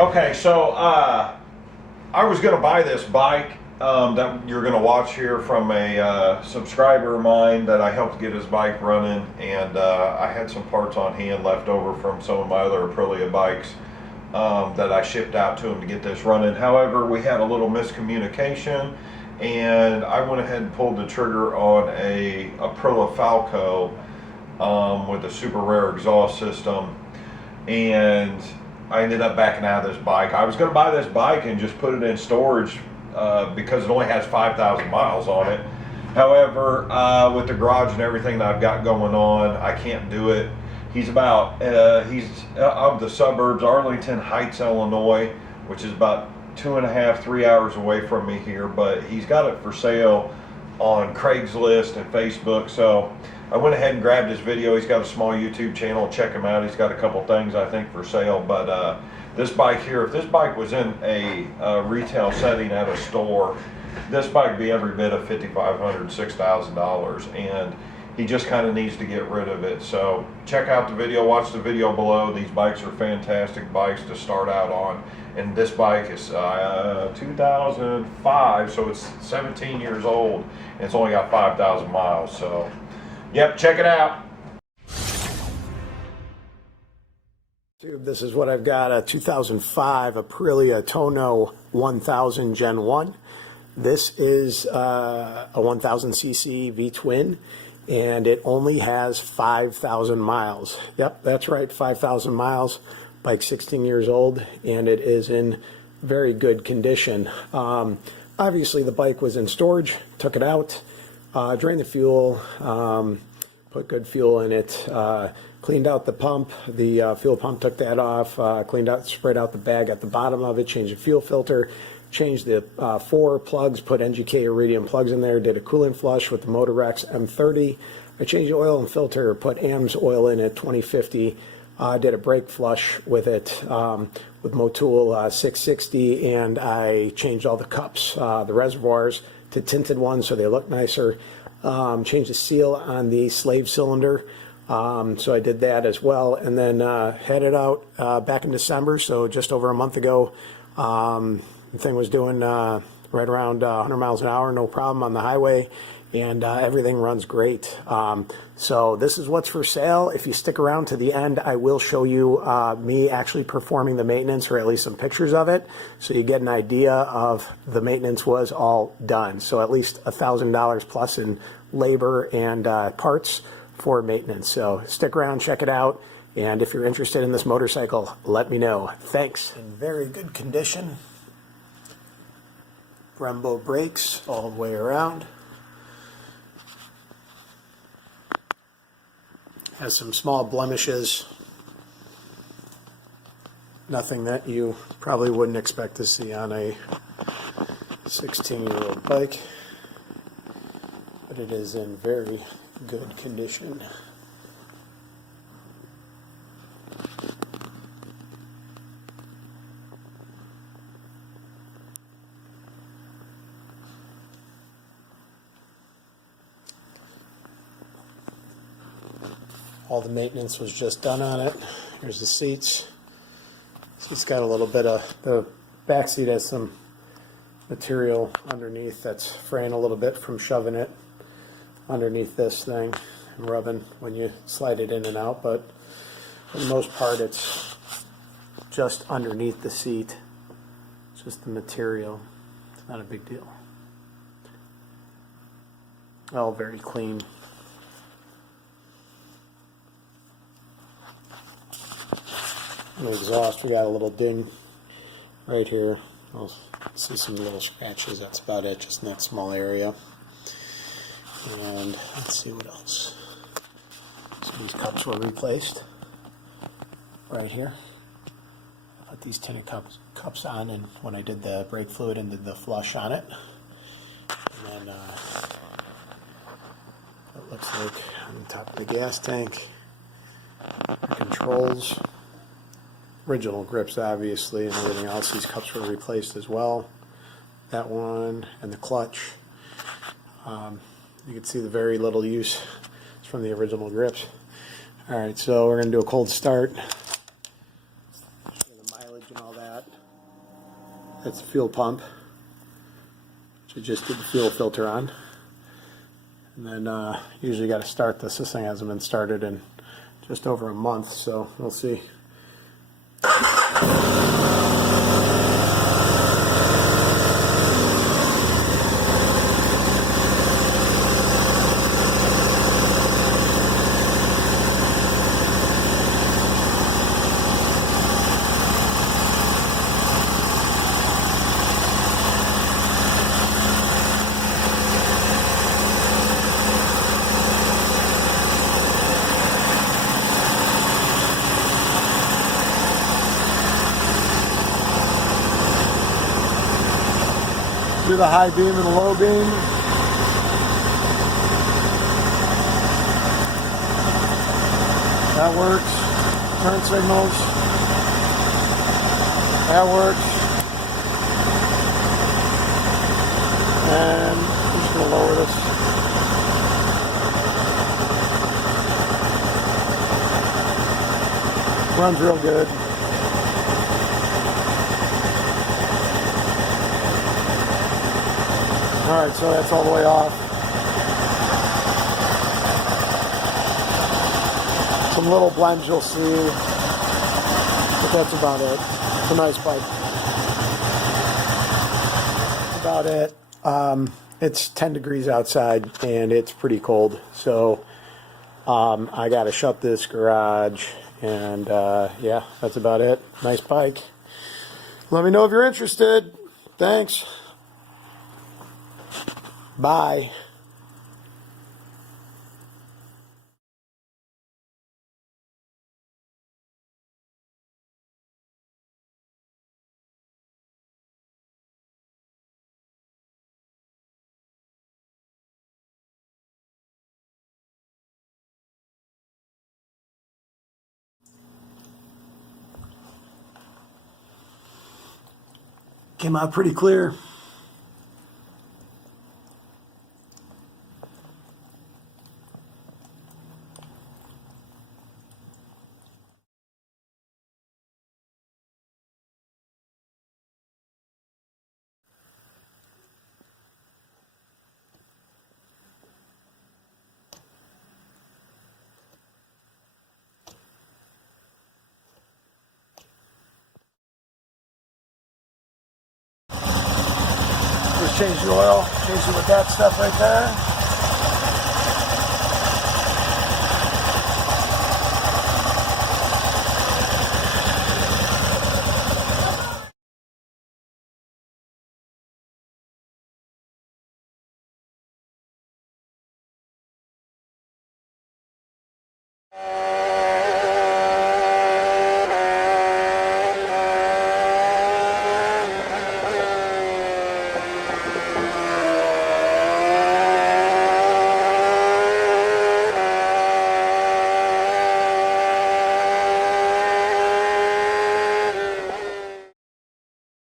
Okay, so I was going to buy this bike that you're going to watch here from a subscriber of mine that I helped get his bike running, and I had some parts on hand left over from some of my other Aprilia bikes that I shipped out to him to get this running. However, we had a little miscommunication, and I went ahead and pulled the trigger on a Aprilia Falco with a super rare exhaust system, and I ended up backing out of this bike. I was going to buy this bike and just put it in storage because it only has 5,000 miles on it. However, with the garage and everything that I've got going on, I can't do it. He's about, he's of the suburbs, Arlington Heights, Illinois, which is about 2.5, 3 hours away from me here, but he's got it for sale on Craigslist and Facebook. So I went ahead and grabbed his video. He's got a small YouTube channel. Check him out. He's got a couple things I think for sale. But this bike here, if this bike was in a retail setting at a store, this bike would be every bit of $5,500, $6,000, and he just kind of needs to get rid of it. So check out the video, watch the video below. These bikes are fantastic bikes to start out on, and this bike is 2005, so it's 17 years old, and it's only got 5,000 miles. So yep, check it out. This is what I've got, a 2005 Aprilia Tuono 1000 Gen 1. This is a 1000cc V-twin, and it only has 5,000 miles. Yep, that's right, 5,000 miles. Bike 16 years old, and it is in very good condition. Obviously, the bike was in storage, took it out, drained the fuel, put good fuel in it, cleaned out the pump, the fuel pump, took that off, cleaned out, sprayed out the bag at the bottom of it, changed the fuel filter, changed the 4 plugs, put NGK Iridium plugs in there, did a coolant flush with the Motorex M3.0. I changed the oil and filter, put AMSOIL in it, 2050, did a brake flush with it with Motul 660, and I changed all the cups, the reservoirs, to tinted ones so they look nicer. Changed the seal on the slave cylinder, so I did that as well, and then had it out back in December, so just over a month ago. The thing was doing right around 100 miles an hour, no problem on the highway, and everything runs great. So this is what's for sale. If you stick around to the end, I will show you me actually performing the maintenance, or at least some pictures of it, so you get an idea of the maintenance was all done. So at least $1,000 plus in labor and parts for maintenance. So stick around, check it out, and if you're interested in this motorcycle, let me know. Thanks. In very good condition. Brembo brakes all the way around. Has some small blemishes. Nothing that you probably wouldn't expect to see on a 16-year-old bike, but it is in very good condition. All the maintenance was just done on it. Here's the seats. Seat's got a little bit of, the back seat has some material underneath that's fraying a little bit from shoving it underneath this thing and rubbing when you slide it in and out, but for the most part it's just underneath the seat. It's just the material. It's not a big deal. All very clean. The exhaust, we got a little ding right here. I'll see some little scratches. That's about it, just in that small area. And let's see what else. So these cups were replaced right here. I put these tinted cups on, and when I did the brake fluid and did the flush on it, and then it looks like on the top of the gas tank, the controls. Original grips, obviously, and everything else. These cups were replaced as well. That one and the clutch. You can see the very little use from the original grips. Alright, so we're going to do a cold start. Show the mileage and all that. That's the fuel pump, which I just did the fuel filter on. And then usually got to start this. This thing hasn't been started in just over a month, so we'll see. Do the high beam and the low beam. That works. Turn signals. That works. And I'm just going to lower this. Runs real good. Alright, so that's all the way off. Some little blends you'll see, but that's about it. It's a nice bike. That's about it. It's 10 degrees outside and it's pretty cold, so I gotta shut this garage, and yeah, that's about it. Nice bike. Let me know if you're interested. Thanks. Bye. Came out pretty clear. Just change the oil, change it with that stuff right there.